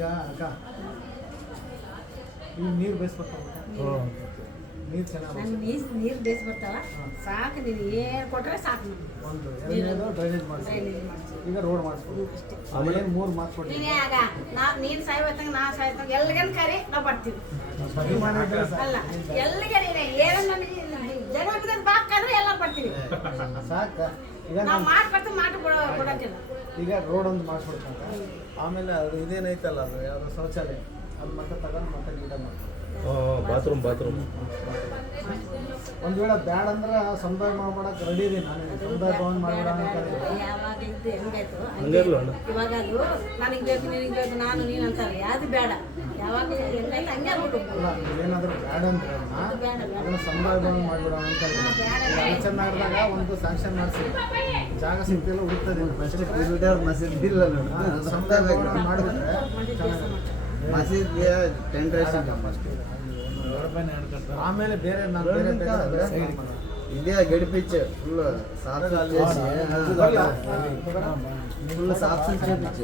ಈಗ ಅಕ್ಕ ಈಗ ನೀರು ಬೇಯಿಸ್ಬೇಕು. ನೀರು ಚೆನ್ನಾಗಿ ನೀರು ಬೇಯಿಸಿ ಬರ್ತಾವ ಸಾಕು. ನೀನು ಏನು ಕೊಟ್ಟರೆ ಸಾಕು. ಒಂದು ಎರಡನೇದು ಡ್ರೈನೇಜ್ ಮಾಡಿಸಿ, ಈಗ ರೋಡ್ ಮಾಡಿಸ್ಬೋದು. ಆಮೇಲೆ 3 ಮಾಡಿಸ್ಕೊಡ್ತೀವಿ. ನೀನೇ ಆಗ ನೀನು ಸಾಯ್ಬೇಕಂಗೆ ನಾ ಸಾಯ್ತಂಗೆ ಎಲ್ಲಿಗೇನು ಕರಿ ನಾವು ಬರ್ತೀವಿ. ಅಲ್ಲ ಎಲ್ಲಿಗೆ ನೀನು ಏನೋ ನನಗೆ ಜನ ಬಿದ್ದದ್ದು ಬಾಕಾದ್ರೆ ಎಲ್ಲ ಬರ್ತೀವಿ. ಸಾಕು. ಈಗ ನಾವು ಮಾಡ್ಕೊಡ್ತೀವಿ, ಮಾಡಿ ಕೊಡೋಕ್ಕಿಲ್ಲ. ಈಗ ರೋಡ್ ಒಂದು ಮಾಡಿಸ್ಕೊಡ್ತಂತ. ಆಮೇಲೆ ಅದು ಇದೇನೈತಲ್ಲ, ಅದು ಯಾವುದೋ ಶೌಚಾಲಯ, ಅದು ಮತ್ತೆ ತಗೊಂಡು ಮತ್ತೆ ನೀಟಾಗಿ ಮಾಡ್ತೀವಿ. ಬಾತ್ರೂಮ್ ಒಂದು ವೇಳೆ ಬ್ಯಾಡ ಅಂದ್ರೆ ಸಮುದಾಯ ಮಾಡ್ಕೊಡಕ್ಕೆ ರೆಡಿ ಇದೀನಿ ನಾನು. ಸಮುದಾಯ ಭವನ ಮಾಡ್ಬಿಡ ಅಂತ ಯಾವಾಗ ಇದ್ದು ಹೆಂಗಾಯ್ತು ಇವಾಗ ಅದು ನನಗೆ ಬೇಕು ನಿನಗೆ ಬೇಕು ನಾನು ನೀನು ಅಂತಾರೆ. ಯಾವುದು ಬೇಡ, ಯಾವಾಗ ಹೆಂಗಾಯ್ತು ಹಂಗೆ ಆಗ್ಬಿಟ್ಟು. ಅಲ್ಲ, ಏನಾದರೂ ಬ್ಯಾಡ ಅಂದ್ರೆ ಅದನ್ನು ಸಮುದಾಯ ಭವನ ಮಾಡ್ಬಿಡ ಅಂತ ಚೆನ್ನಾಗಿದಾಗ ಒಂದು ಸ್ಯಾಂಕ್ಷನ್ ಮಾಡಿಸಿ ಜಾಗ ಸಿಗ್ತಿಲ್ಲ ಹುಡುಕ್ತದೆ. ಸಮುದಾಯ ಭವನ ಮಾಡಿಬಿಟ್ರೆ ಮಸೀದ್ಗೆ ಟೆಂಡರ್ ಆಮೇಲೆ ಬೇರೆ ನಾನು ಬೇರೆ ಇದೇ ಗಡಿ ಪಿಚ್ ಫುಲ್ ಸಾಫ್ ಫುಲ್ ಸಾಫ್ ಪಿಚ್